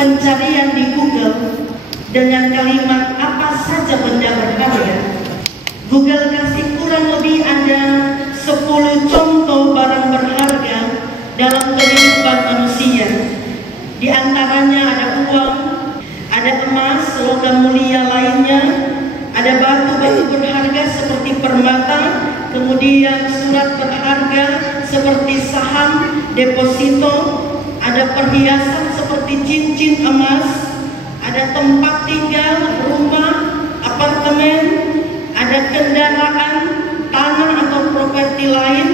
pencarian di Google dengan kalimat apa saja benda berharga, Google kasih kurang lebih ada 10 contoh barang berharga dalam kehidupan manusia. Di antaranya ada uang, ada emas, logam mulia lainnya, ada batu-batu berharga seperti permata, kemudian surat berharga seperti saham, deposito, ada perhiasan seperti cincin emas, ada tempat tinggal, rumah, apartemen, ada kendaraan, tanah atau properti lain,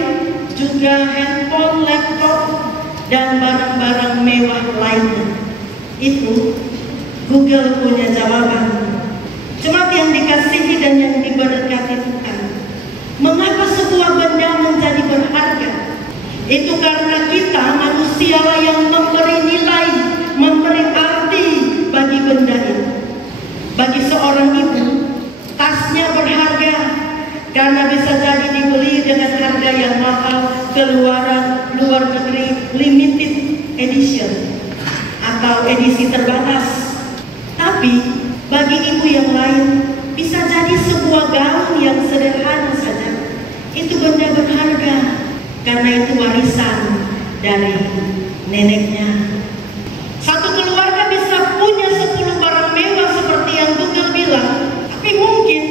juga handphone, laptop, dan barang-barang mewah lainnya. Itu Google punya jawaban. Jemaat yang dikasihi dan yang diberkati Tuhan, mengapa sebuah benda menjadi berharga? Itu karena kita manusia yang memberi nilai, memberi arti bagi benda itu. Bagi seorang ibu, tasnya berharga karena bisa jadi dibeli dengan harga yang mahal, keluaran luar negeri, limited edition atau edisi terbatas. Tapi bagi ibu yang lain bisa jadi sebuah gaun yang sederhana saja. Itu benda berharga karena itu warisan dari neneknya. Satu keluarga bisa punya 10 barang mewah seperti yang Google bilang, tapi mungkin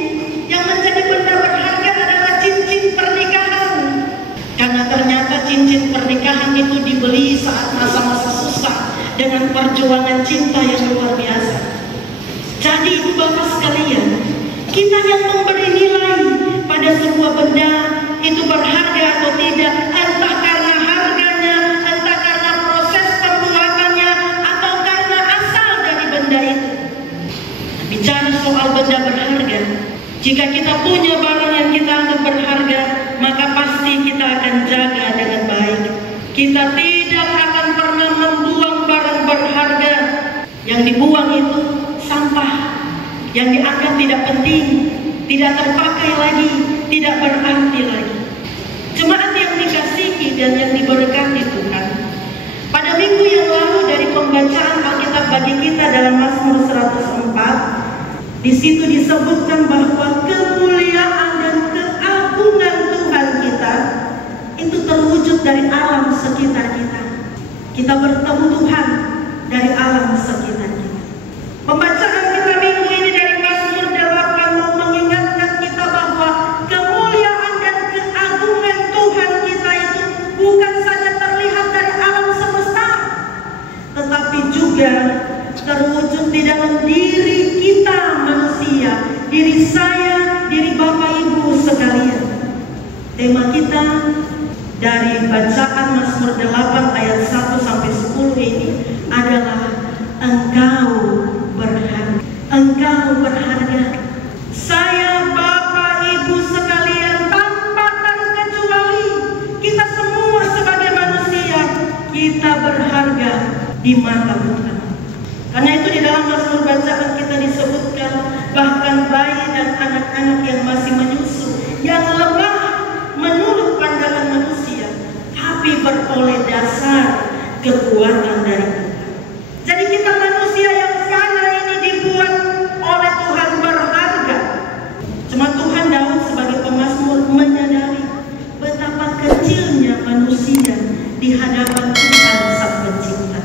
yang menjadi benda berharga adalah cincin pernikahan. Karena ternyata cincin pernikahan itu dibeli saat masa-masa susah dengan perjuangan cinta yang luar biasa. Jadi ibu bapak sekalian, kita yang memberi nilai pada sebuah benda itu berharga atau tidak, entah karena harganya, entah karena proses pembuatannya, atau karena asal dari benda itu. Bicara soal benda berharga, jika kita punya barang yang kita anggap berharga, maka pasti kita akan jaga dengan baik. Kita tidak akan pernah membuang barang berharga. Yang dibuang itu sampah yang dianggap tidak penting, tidak terpakai lagi, tidak berarti lagi. Jemaat yang dikasihi dan yang diberkati Tuhan, pada minggu yang lalu dari pembacaan Alkitab bagi kita dalam Mazmur 104, di situ disebutkan bahwa kemuliaan dan keagungan Tuhan kita itu terwujud dari alam sekitar kita. Kita bertemu Tuhan dari alam sekitar kita. Pembacaan kita minggu ini dari Mazmur 8 mau mengingatkan kita bahwa kemuliaan dan keagungan Tuhan kita itu bukan saja terlihat dari alam semesta, tetapi juga terwujud di dalam diri kita manusia, diri saya, diri Bapak Ibu sekalian. Tema kita dari bacaan Mazmur 8 ayat 1 sampai 10 ini adalah Engkau berharga. Engkau berharga. Saya, Bapak, Ibu sekalian, tanpa terkecuali, kita semua sebagai manusia, kita berharga di mata Tuhan. Karena itu di dalam Mazmur bacaan kita disebutkan bahkan bayi dan anak-anak yang masih menyusu, yang lemah menurut pandangan manusia, tapi beroleh dasar kekuatan dari Tuhan. Jadi kita manusia yang kaya ini dibuat oleh Tuhan berharga. Cuma Tuhan Daud sebagai pemazmur menyadari betapa kecilnya manusia di hadapan Tuhan Sang Pencipta.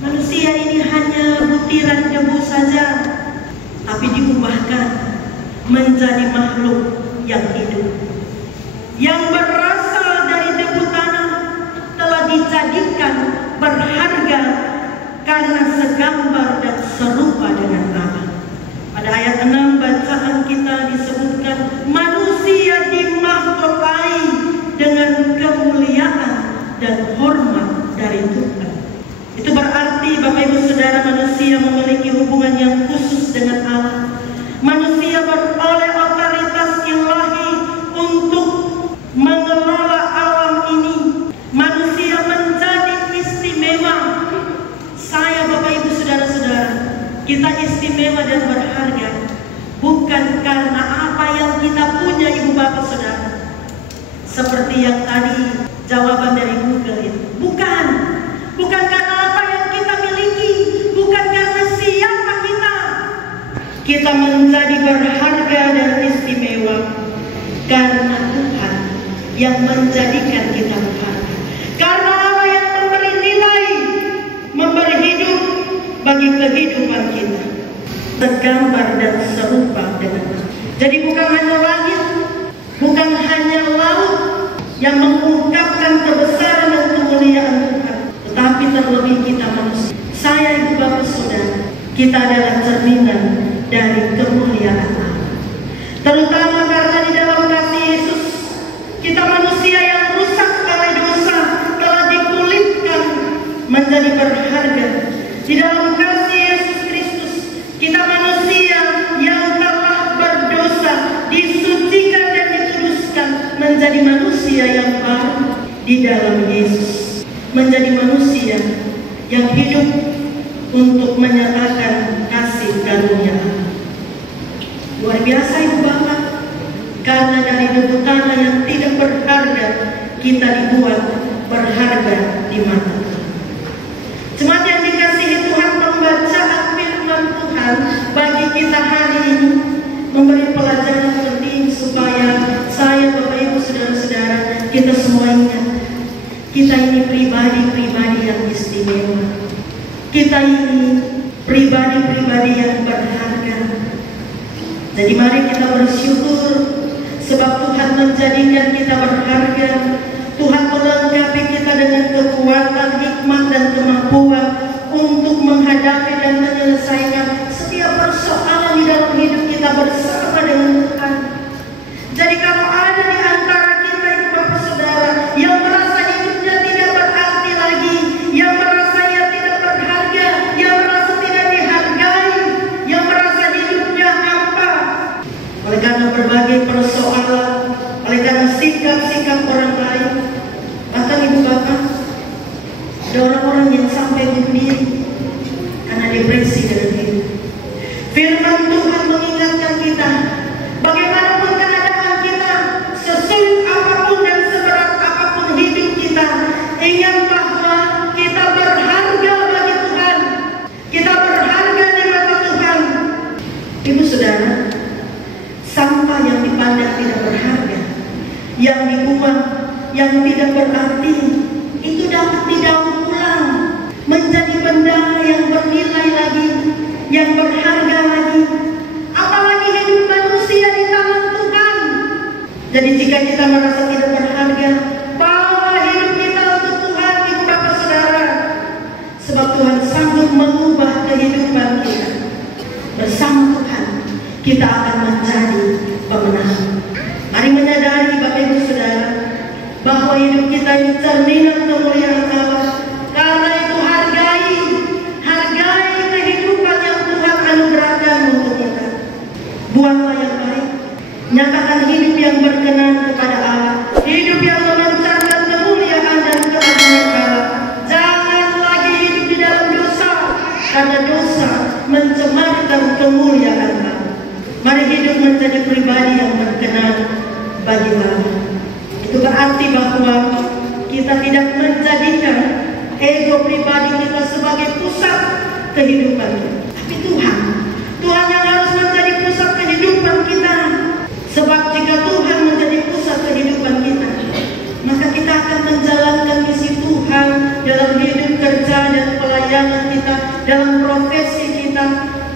Manusia ini hanya butiran debu saja, tapi diubahkan menjadi makhluk yang hidup, yang berasal dari debu tanah, telah dijadikan berharga karena segambar dan serupa dengan Allah. Pada ayat 6 bacaan kita disebutkan manusia dimahkotai dengan kemuliaan dan hormat dari Tuhan. Itu berarti Bapak Ibu Saudara, manusia memiliki hubungan yang khusus dengan Allah. Manusia beroleh otoritas ilahi untuk mengelola alam ini. Manusia menjadi istimewa. Saya, Bapak Ibu Saudara-saudara, kita istimewa dan berharga bukan karena apa yang kita punya, Ibu Bapak Saudara. Seperti yang tadi jawaban dari Google itu. Bukan karena apa yang kita miliki, bukan yang menjadikan kita berharga. Karena Allah yang memberi nilai, memberi hidup bagi kehidupan kita, tergambar dan serupa dengan Allah. Jadi bukan hanya langit, bukan hanya laut yang mengungkapkan kebesaran dan kemuliaan Tuhan, tetapi terlebih kita manusia. Saya, ibu bapak saudara, kita adalah cerminan dari kemuliaan Allah. Terutama karena di dalam kasih Yesus, kita manusia yang rusak oleh dosa telah dipulihkan menjadi berharga. Di dalam kasih Yesus Kristus, kita manusia yang telah berdosa disucikan dan dikuduskan menjadi manusia yang baru di dalam Yesus, menjadi manusia yang hidup untuk menyatakan kasih karunia Allah. Luar biasa ibu bapak, karena dari debu tanah yang tidak berharga kita dibuat berharga di mata Tuhan. Jemaat yang dikasihi Tuhan, pembacaan firman Tuhan bagi kita hari ini memberi pelajaran penting supaya saya, Bapak Ibu, saudara-saudara, kita semua ingat, kita ini pribadi-pribadi yang istimewa. Kita ini pribadi-pribadi yang berharga. Jadi mari kita bersyukur sebab Tuhan menjadikan kita berharga. Tuhan melengkapi kita dengan kekuatan, hikmat dan kemampuan untuk menghadapi dan menyelesaikan setiap persoalan di dalam hidup kita bersama dengan Tuhan. Jadi kalau ada di antara kita, ibu bapak saudara, yang merasa hidupnya tidak berarti lagi, yang merasa ia tidak berharga, yang merasa tidak dihargai, yang merasa hidupnya hampa oleh karena berbagai persoalan, oleh karena sikap-sikap orang lain, bahkan ibu bapak, ada orang-orang yang sampai bunuh diri karena depresi dalam hidup. Firman Tuhan mengingatkan kita, bagaimanapun keadaan kita, sesulit apapun dan seberat apapun hidup kita, ingat bahwa kita berharga bagi Tuhan, kita berharga di mata Tuhan. Ibu saudara, sampah yang dipandang tidak berharga, yang dibuang, yang tidak berarti, itu dapat didaur ulang menjadi benda yang bernilai lagi, yang berharga lagi. Apalagi hidup manusia di tangan Tuhan. Jadi jika kita merasa tidak berharga, bawa hidup kita untuk Tuhan, ibu bapak saudara, sebab Tuhan sanggup mengubah kehidupan kita. Bersama Tuhan kita akan menjadi pemenang. Mari menyadari Bapak Ibu Saudara bahwa hidup kita ini cerminan kemuliaan Allah. Karena itu hargai kehidupan yang Tuhan anugerahkan untuk kita. Buatlah yang baik, nyatakan hidup yang berkenan kepada Allah, hidup yang memancarkan kemuliaan dan keagungan Allah. Jangan lagi hidup di dalam dosa, karena dosa mencemarkan kemuliaan Allah. Mari hidup menjadi pribadi yang berkenan bagi Allah. Itu berarti bahwa kita tidak menjadikan ego pribadi kita sebagai pusat kehidupan kita, tapi Tuhan yang harus menjadi pusat kehidupan kita. Sebab jika Tuhan menjadi pusat kehidupan kita, maka kita akan menjalankan misi Tuhan dalam hidup, kerja dan pelayanan kita, dalam profesi kita,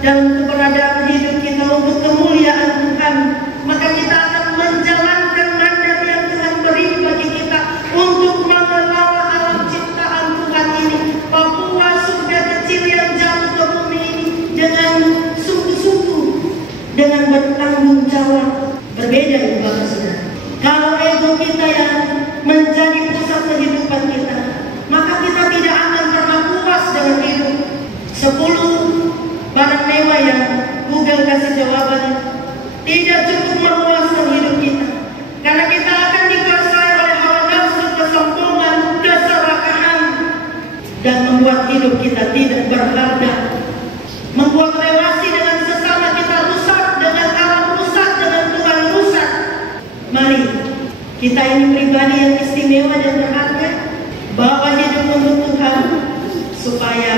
dalam keberadaan hidup kita untuk kemuliaan Tuhan. Maka kita akan menjalankan mandat yang Tuhan beri bagi kita untuk mengelola alam ciptaan Tuhan ini, Papua, surga kecil yang jatuh ke bumi ini, dengan sungguh-sungguh, dengan bertanggung jawab. Berbeda ibu bapak saudara. Kalau ego kita yang menjadi pusat kehidupan kita, maka kita tidak akan pernah puas dengan hidup. 10 barang mewah yang Google kasih jawaban tidak cukup memuaskan hidup kita, karena kita akan dikuasai oleh hawa nafsu, kesombongan, keserakahan, dan membuat hidup kita tidak berharga, membuat relasi dengan sesama kita rusak, dengan alam rusak, dengan Tuhan rusak. Mari kita ini pribadi yang istimewa dan berharga, bawa hidup untuk Tuhan supaya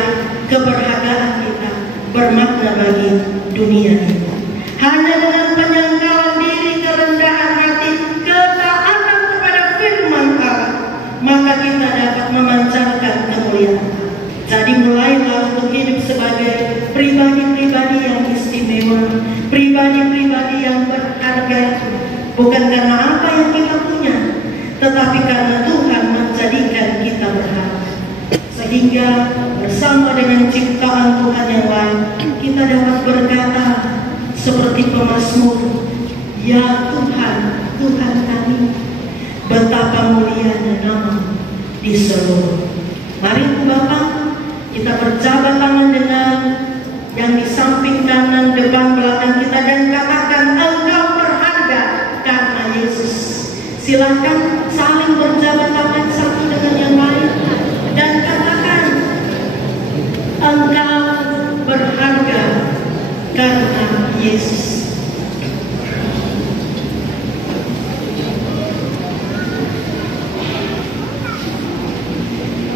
keberhargaan kita bermakna bagi dunia ini. Hanya dengan penyangkalan diri, kerendahan hati, ketaatan kepada firman maka kita dapat memancarkan kemuliaan. Jadi mulailah untuk hidup sebagai pribadi-pribadi yang istimewa, pribadi-pribadi yang berharga, bukan karena apa yang kita punya, tetapi karena Tuhan menjadikan kita berharga. Sehingga bersama dengan ciptaan Tuhan yang lain, kita dapat berkata seperti pemazmur, ya Tuhan, Tuhan kami, betapa mulianya nama di seluruh. Mari Bapak, kita berjabat tangan dengan yang di samping kanan, depan, belakang kita, dan katakan engkau berharga karena Yesus. Silakan saling berjabat tangan satu dengan yang lain dan katakan engkau berharga karena Yesus.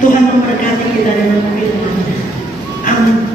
Tuhan memberkati kita dengan firman-Nya. Amin.